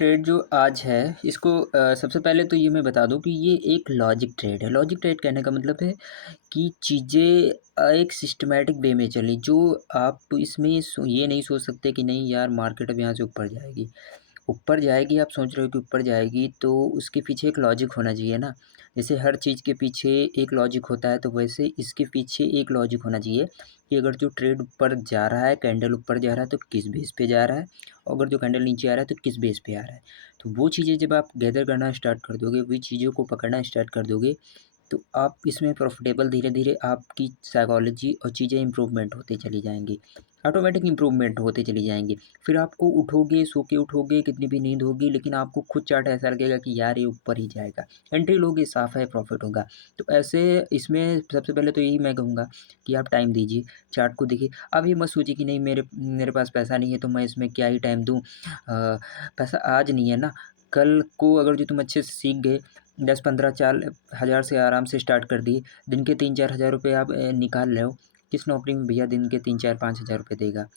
Trade जो आज है इसको सबसे पहले तो ये मैं बता दूं कि ये एक लॉजिक ट्रेड है। लॉजिक ट्रेड कहने का मतलब है कि चीज़ें एक सिस्टमैटिक वे में चली, जो आप इसमें ये नहीं सोच सकते कि नहीं यार मार्केट अब यहाँ से ऊपर जाएगी। ऊपर जाएगी, आप सोच रहे हो कि ऊपर जाएगी, तो उसके पीछे एक लॉजिक होना चाहिए ना। जैसे हर चीज़ के पीछे एक लॉजिक होता है, तो वैसे इसके पीछे एक लॉजिक होना चाहिए कि अगर जो ट्रेड ऊपर जा रहा है, कैंडल ऊपर जा रहा है, तो किस बेस पे जा रहा है, और अगर जो कैंडल नीचे आ रहा है तो किस बेस पे आ रहा है। तो वो चीज़ें जब आप गैदर करना स्टार्ट कर दोगे, वही चीज़ों को पकड़ना स्टार्ट कर दोगे, तो आप इसमें प्रॉफ़िटेबल धीरे-धीरे आपकी साइकोलॉजी और चीज़ें इम्प्रूवमेंट होती चली जाएँगी। ऑटोमेटिक इम्प्रूवमेंट होती चली जाएँगी। फिर आपको उठोगे, सो के उठोगे, कितनी भी नींद होगी, लेकिन आपको खुद चार्ट ऐसा लगेगा कि यार ये ऊपर ही जाएगा। एंट्री लोगे, साफ़ है प्रॉफ़िट होगा। तो ऐसे इसमें सबसे पहले तो यही मैं कहूँगा कि आप टाइम दीजिए, चार्ट को देखिए। अब ये मत सोचिए कि नहीं मेरे मेरे पास पैसा नहीं है तो मैं इसमें क्या ही टाइम दूँ। पैसा आज नहीं है ना, कल को अगर जो तुम अच्छे से सीख गए, 10-15 चाल हज़ार से आराम से स्टार्ट कर दिए, दिन के 3-4 हज़ार रुपये आप निकाल रहे हो। किस नौकरी में भैया दिन के 3-4-5 हज़ार रुपये देगा?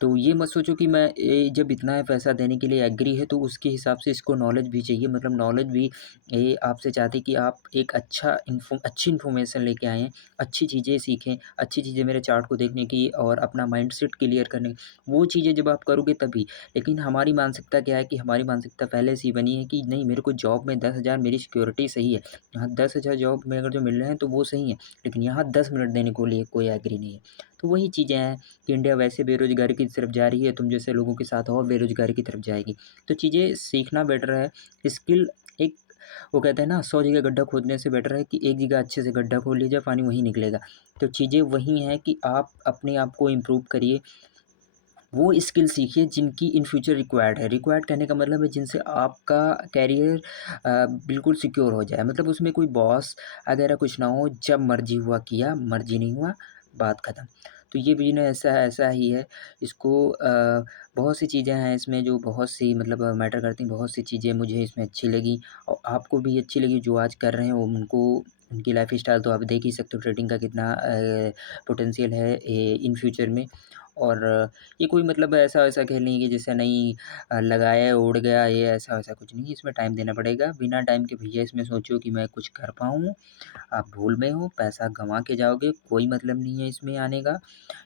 तो ये मत सोचो कि मैं जब इतना है पैसा देने के लिए एग्री है तो उसके हिसाब से इसको नॉलेज भी चाहिए, मतलब नॉलेज भी ये आपसे चाहती है कि आप एक अच्छी इन्फॉर्मेशन लेके आएँ, अच्छी चीज़ें सीखें, अच्छी चीज़ें मेरे चार्ट को देखने की और अपना माइंडसेट क्लियर करने की, वो चीज़ें जब आप करोगे तभी। लेकिन हमारी मानसिकता क्या है कि हमारी मानसिकता पहले से ही बनी है कि नहीं मेरे को जॉब में 10,000 मेरी सिक्योरिटी सही है। यहाँ 10,000 जॉब में अगर जो मिल रहे हैं तो वो सही है, लेकिन यहाँ 10 मिनट देने को लिए कोई एग्री नहीं है। तो वही चीज़ें हैं कि इंडिया वैसे बेरोज़गारी की तरफ जा रही है, तुम जैसे लोगों के साथ और बेरोज़गारी की तरफ जाएगी। तो चीज़ें सीखना बेटर है, स्किल एक वो कहते हैं ना 100 जगह गड्ढा खोदने से बेटर है कि एक जगह अच्छे से गड्ढा खोद लीजिए, पानी वहीं निकलेगा। तो चीज़ें वही हैं कि आप अपने आप को इम्प्रूव करिए, वो स्किल सीखिए जिनकी इन फ्यूचर रिक्वायर्ड है। रिक्वायर्ड कहने का मतलब है जिनसे आपका करियर बिल्कुल सिक्योर हो जाए, मतलब उसमें कोई बॉस वगैरह कुछ ना हो, जब मर्ज़ी हुआ किया, मर्ज़ी नहीं हुआ, बात ख़त्म। तो ये बिज़नेस ऐसा ही है, इसको बहुत सी चीज़ें हैं इसमें जो बहुत सी मतलब मैटर करती हैं, बहुत सी चीज़ें मुझे इसमें अच्छी लगी और आपको भी अच्छी लगी जो आज कर रहे हैं वो उनको उनकी लाइफ़स्टाइल तो आप देख ही सकते हो ट्रेडिंग का कितना पोटेंशियल है इन फ्यूचर में। और ये कोई मतलब ऐसा-वैसा खेल नहीं है कि जैसे नहीं लगाया उड़ गया, ये ऐसा-वैसा कुछ नहीं है, इसमें टाइम देना पड़ेगा। बिना टाइम के भैया इसमें सोचो कि मैं कुछ कर पाऊँ, आप भूल में हो, पैसा गँवा के जाओगे, कोई मतलब नहीं है इसमें आने का।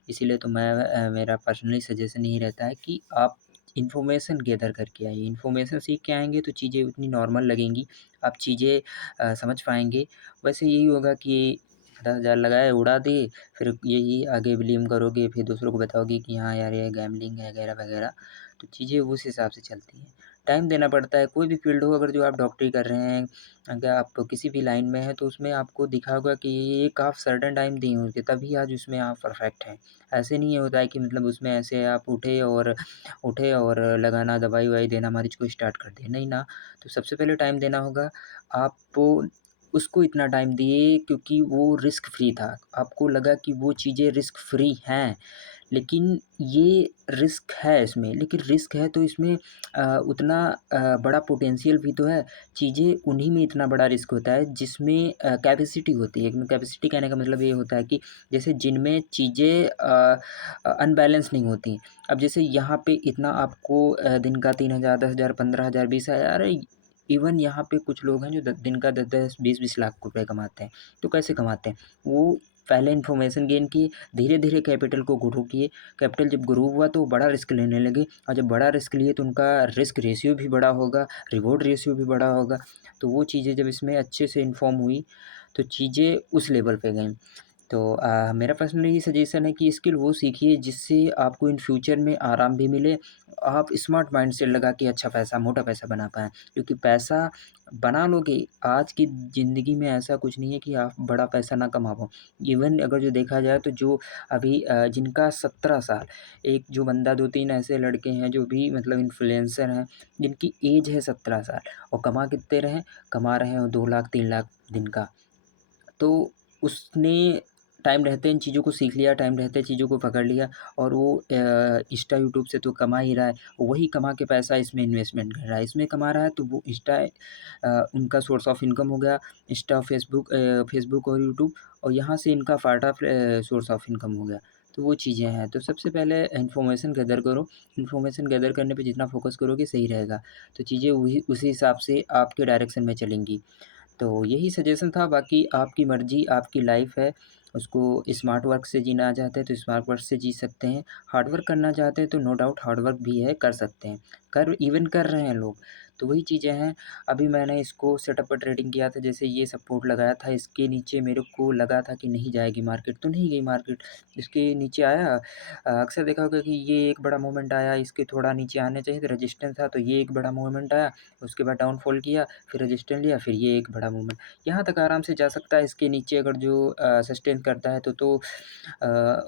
इसीलिए तो मेरा पर्सनली सजेशन यही रहता है कि आप इन्फॉर्मेशन गैदर करके आइए। इन्फॉर्मेशन सीख के आएँगे तो चीज़ें उतनी नॉर्मल लगेंगी, आप चीज़ें समझ पाएँगे। वैसे यही होगा कि 10,000 लगाए, उड़ा दिए, फिर यही आगे ब्लेम करोगे, फिर दूसरों को बताओगे कि हाँ यार ये गैम्बलिंग है वगैरह-वगैरह। तो चीज़ें उस हिसाब से चलती हैं। टाइम देना पड़ता है, कोई भी फ़ील्ड हो, अगर जो आप डॉक्टरी कर रहे हैं, अगर आप किसी भी लाइन में हैं तो उसमें आपको दिखा होगा कि ये एक आप सर्टेन टाइम दिए होंगे तभी आज उसमें आप परफ़ेक्ट हैं। ऐसे नहीं होता है कि मतलब उसमें ऐसे आप उठे और लगाना दवाई-ववाई देना मरीज़ को स्टार्ट कर दिए, नहीं ना। तो सबसे पहले टाइम देना होगा। आप उसको इतना टाइम दिए क्योंकि वो रिस्क फ्री था। आपको लगा कि वो चीज़ें रिस्क फ्री हैं, लेकिन ये रिस्क है इसमें, लेकिन रिस्क है तो इसमें उतना बड़ा पोटेंशियल भी तो है। चीज़ें उन्हीं में इतना बड़ा रिस्क होता है जिसमें कैपेसिटी होती है। कैपेसिटी कहने का मतलब ये होता है कि जैसे जिनमें चीज़ें अनबैलेंस नहीं होती। अब जैसे यहाँ पे इतना आपको दिन का 3,000, 10,000, 15,000, 20,000, इवन यहाँ पे कुछ लोग हैं जो दिन का 10-10, 20-20 लाख रुपए कमाते हैं। तो कैसे कमाते हैं? वो पहले इन्फॉर्मेशन गेन किए, धीरे-धीरे कैपिटल को ग्रो किए। कैपिटल जब ग्रो हुआ तो बड़ा रिस्क लेने लगे और जब बड़ा रिस्क लिए तो उनका रिस्क रेशियो भी बड़ा होगा, रिवॉर्ड रेशियो भी बड़ा होगा। तो वो चीज़ें जब इसमें अच्छे से इन्फॉर्म हुई, तो चीज़ें उस लेवल पे गईं। तो मेरा पर्सनली ये सजेशन है कि स्किल वो सीखिए जिससे आपको इन फ्यूचर में आराम भी मिले, आप स्मार्ट माइंड से लगा के अच्छा पैसा, मोटा पैसा बना पाएँ। क्योंकि पैसा बना लोगे, आज की ज़िंदगी में ऐसा कुछ नहीं है कि आप बड़ा पैसा ना कमा पाओ। इवन अगर जो देखा जाए तो जो अभी जिनका 17 साल, एक जो बंदा 2-3 ऐसे लड़के हैं जो भी मतलब इन्फ्लुएंसर हैं, जिनकी एज है 17 साल और कमा कितने रहे हैं? कमा रहे हैं 2 लाख 3 लाख दिन का। तो उसने टाइम रहते इन चीज़ों को सीख लिया, टाइम रहते चीज़ों को पकड़ लिया और वो इंस्टा, यूट्यूब से तो कमा ही रहा है। वही कमा के पैसा इसमें इन्वेस्टमेंट कर रहा है। इसमें कमा रहा है तो वो इंस्टा उनका सोर्स ऑफ इनकम हो गया। इंस्टा, फेसबुक और यूट्यूब और यहाँ से इनका part of source of income हो गया। तो वो चीज़ें हैं। तो सबसे पहले इन्फॉर्मेशन गैदर करो, इन्फॉर्मेशन गैदर करने पे जितना फ़ोकस करोगे सही रहेगा, तो चीज़ें वही उसी हिसाब से आपके डायरेक्शन में चलेंगी। तो यही सजेशन था, बाकी आपकी मर्ज़ी, आपकी लाइफ़ है, उसको स्मार्ट वर्क से जीना चाहते हैं तो स्मार्ट वर्क से जी सकते हैं, हार्ड वर्क करना चाहते हैं तो नो डाउट हार्ड वर्क भी है, कर सकते हैं, इवन कर रहे हैं लोग। तो वही चीज़ें हैं, अभी मैंने इसको सेटअप पर ट्रेडिंग किया था, जैसे ये सपोर्ट लगाया था, इसके नीचे मेरे को लगा था कि नहीं जाएगी मार्केट, तो नहीं गई मार्केट, इसके नीचे आया। अक्सर देखा होगा कि ये एक बड़ा मूवमेंट आया, इसके थोड़ा नीचे आने चाहिए था, रेजिस्टेंस था, तो ये एक बड़ा मूवमेंट आया, उसके बाद डाउनफॉल किया, फिर रेजिस्टेंस लिया, फिर ये एक बड़ा मूवमेंट, यहाँ तक आराम से जा सकता है। इसके नीचे अगर जो सस्टेन करता है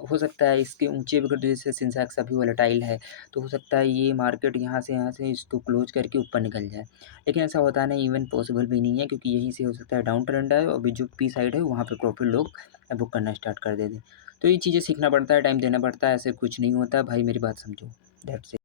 हो सकता है इसके ऊँचे भी, अगर जैसे सेंसेक्स अभी वोलेटाइल है, तो हो सकता है ये मार्केट यहाँ से इसको क्लोज़ करके ऊपर निकल जाए। लेकिन ऐसा होता नहीं, इवन पॉसिबल भी नहीं है, क्योंकि यहीं से हो सकता है डाउन ट्रेंड आए और अभी जो पी साइड है वहाँ पे प्रॉफ़िट लोग बुक करना स्टार्ट कर दें। तो ये चीज़ें सीखना पड़ता है, टाइम देना पड़ता है, ऐसे कुछ नहीं होता भाई, मेरी बात समझो। That's it.